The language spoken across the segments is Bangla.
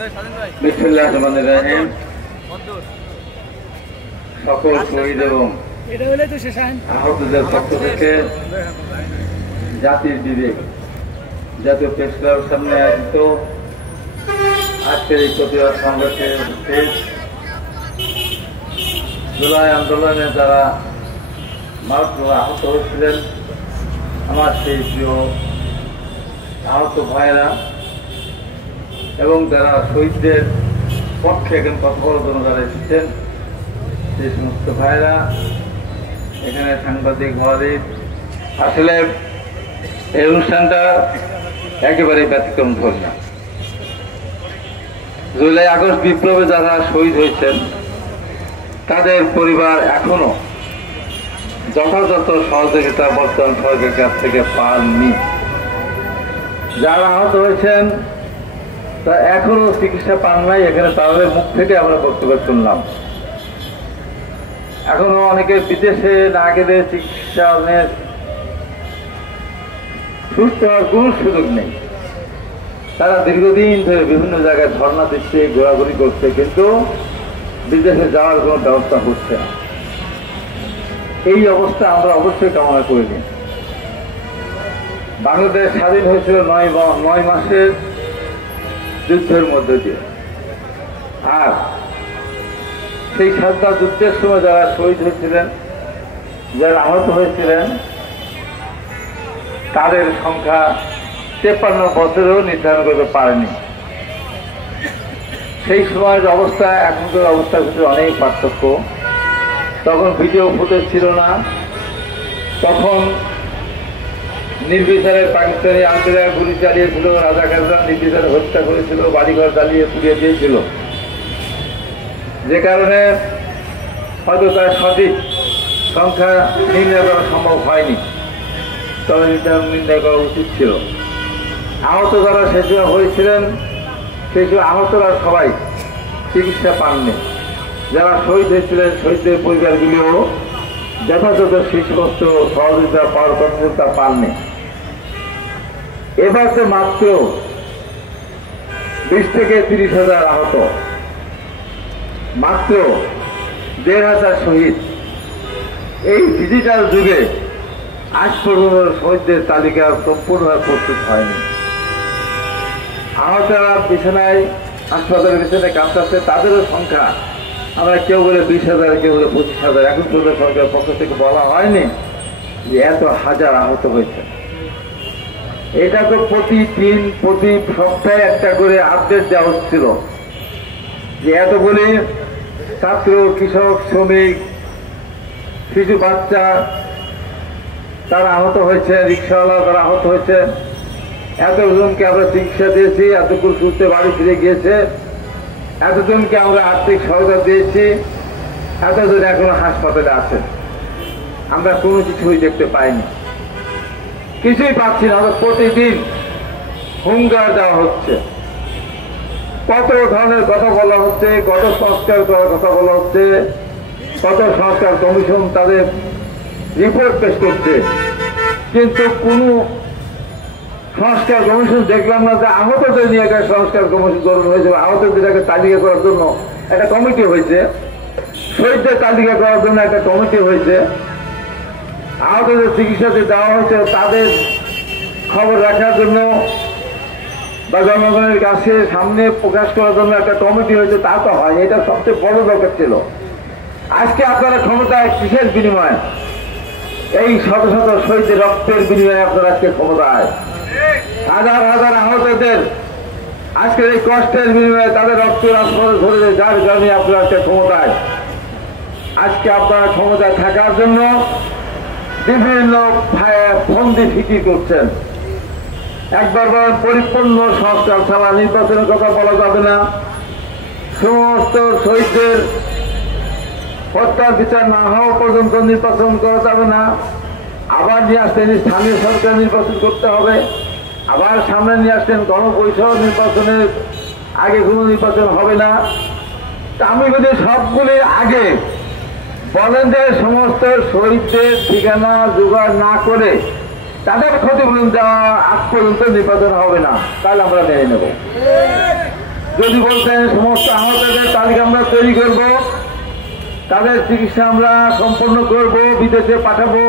বিসমিল্লাহির রহমানির রহিম। সকল শহীদ এবং আহতদের পক্ষ থেকে জাতির বিবেক জাতীয় প্রেস ক্লাবের সামনে আয়োজিত আজকের এই প্রতিবাদ সংগ্রামের জুলাই আন্দোলনে যারা মারাত্মক আহত হয়েছিলেন, আমার সেই প্রিয় আহত ভাইয়েরা এবং যারা শহীদদের পক্ষে এখন কথা বলার জন্য যারা এসেছেন সেই সমস্ত ভাইয়েরা, এখানে সাংবাদিক ভাইদের, আসলে এই অনুষ্ঠানটা একেবারে ব্যতিক্রম ধরে না। জুলাই আগস্ট বিপ্লবে যারা শহীদ হয়েছেন তাদের পরিবার এখনো যথাযথ সহযোগিতা বর্তমান সরকারের কাছ থেকে পাননি। যারা আহত হয়েছেন তা এখনো চিকিৎসা পান নাই। এখানে তাদের মুখ থেকে আমরা বক্তব্য শুনলাম। এখনো অনেকে বিদেশে না গেলে চিকিৎসা সুস্থ হওয়ার কোন সুযোগ নেই। তারা দীর্ঘদিন ধরে বিভিন্ন জায়গায় ধর্ণা দিচ্ছে, ঘোরাঘুরি করছে, কিন্তু বিদেশে যাওয়ার কোনো ব্যবস্থা হচ্ছে না। এই অবস্থা আমরা অবশ্যই কামনা করিনি। বাংলাদেশ স্বাধীন হয়েছিল 9 মাসের যুদ্ধের মধ্যে দিয়ে। আর সেই স্বাধীনতা যুদ্ধের সময় যারা শহীদ হয়েছিলেন, যারা আহত হয়েছিলেন, তাদের সংখ্যা 53 বছরেও নির্ধারণ করতে পারেনি। সেই সময়ের অবস্থা এখনকার অবস্থার ভিতরে অনেক পার্থক্য। তখন ভিডিও ফুটেজ ছিল না, তখন নির্বিচারে পাকিস্তানি আর্মিরা গুলি চালিয়েছিল, রাজাকাররা নির্বিচারে হত্যা করেছিল, বাড়িঘর জ্বালিয়ে পুড়িয়ে দিয়েছিল, যে কারণে হয়তো তার সঠিক সংখ্যা নির্ণয় করা সম্ভব হয়নি। তবে নির্ণয় করা উচিত ছিল। আহত যারা সে সময় হয়েছিলেন, সেই সময় আহতরা সবাই চিকিৎসা পাননি। যারা শহীদ হয়েছিলেন, শহীদদের পরিবারগুলিও যথাযথ সেই সমস্ত সহযোগিতা পাওয়ার কথা তা পাননি। এবার তো মাত্র 20 থেকে 30 হাজার আহত, মাত্র 1,500 শহীদ। এই ডিজিটাল যুগে আজ পর্যন্ত শহীদদের তালিকা সম্পূর্ণভাবে প্রস্তুত হয়নি। আহতরা বিছানায়, হাসপাতালের বিছানায় কাঁপছে, তাদেরও সংখ্যা আমরা কেউ বলে 20,000, কেউ বলে 25,000। এখন পর্যন্ত সরকারের পক্ষ থেকে বলা হয়নি যে এত হাজার আহত হয়েছে। এটা তো প্রতিদিন প্রতি সপ্তাহে একটা করে আপডেট দেওয়া হচ্ছিল যে এতগুলি ছাত্র, কৃষক, শ্রমিক, শিশু, বাচ্চা তারা আহত হয়েছে, রিক্সাওয়ালা তারা আহত হয়েছে, এতজনকে আমরা চিকিৎসা দিয়েছি, এতগুলো সুস্থ বাড়ি ফিরে গিয়েছে, এতজনকে আমরা আর্থিক সহায়তা দিয়েছি, এতজন এখনো হাসপাতালে আছে। আমরা কোনো কিছুই দেখতে পাইনি, কিছুই পাচ্ছি না। আমরা প্রতিদিন হুঙ্কার দেওয়া হচ্ছে, কত ধরনের কথা বলা হচ্ছে, কত সংস্কার করার কথা বলা হচ্ছে, কত সংস্কার কমিশন তাদের রিপোর্ট পেশ করছে, কিন্তু কোনো সংস্কার কমিশন দেখলাম না। যে আহতদের নিয়ে একটা সংস্কার কমিশন গঠন হয়েছে, আহতদের তালিকা করার জন্য একটা কমিটি হয়েছে, শহীদদের তালিকা করার জন্য একটা কমিটি হয়েছে, আহতদের চিকিৎসাতে দেওয়া হয়েছে, তাদের খবর রাখার জন্য বা জনগণের কাছে সামনে প্রকাশ করার জন্য একটা কমিটি হয়েছে। তা তো হয়, এটা সবচেয়ে বড় দরকার ছিল। আজকে আপনারা ক্ষমতায় কিসের বিনিময়ে? এই শত শত শহীদের রক্তের বিনিময়ে আপনারা আজকে ক্ষমতায়। হাজার হাজার আহতদের আজকের এই কষ্টের বিনিময়ে তাদের রক্তের আসলে ধরে যার কারণে আপনারা আজকে ক্ষমতায়। আজকে আপনারা ক্ষমতায় থাকার জন্য বিভিন্ন ফন্দি ফিকির করছেন। একবার পরিপূর্ণ সংস্কার ছাড়া নির্বাচনের কথা বলা যাবে না, সমস্ত শহীদদের হত্যার বিচার না হওয়া পর্যন্ত নির্বাচন করা যাবে না, আবার নিয়ে আসতেন স্থানীয় সরকার নির্বাচন করতে হবে, আবার সামনে নিয়ে আসতেন গণপরিষদ নির্বাচনের আগে কোনো নির্বাচন হবে না। তা আমি যদি সবগুলি আগে বলেন যে সমস্ত শহীদদের ঠিকানা জোগাড় না করে তাদের ক্ষতিপূরণ দেওয়া আজ পর্যন্ত নির্বাচন হবে না, তাহলে আমরা মেনে নেব। যদি বলতেন সমস্ত আহতদের তালিকা আমরা তৈরি করব, তাদের চিকিৎসা আমরা সম্পন্ন করব, বিদেশে পাঠাবো,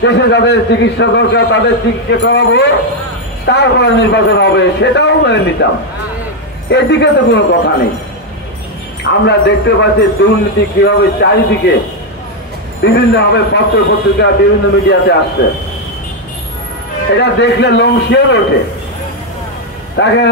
দেশে যাদের চিকিৎসা দরকার তাদের চিকিৎসা করাবো, তারপরে নির্বাচন হবে, সেটাও মেনে নিতাম। এদিকে তো কোনো কথা নেই। আমরা দেখতে পাচ্ছি দুর্নীতি কিভাবে চারিদিকে বিভিন্নভাবে পত্র পত্রিকা বিভিন্ন মিডিয়াতে আসছে। এটা দেখলে লোম শিওর ওঠে। তাকে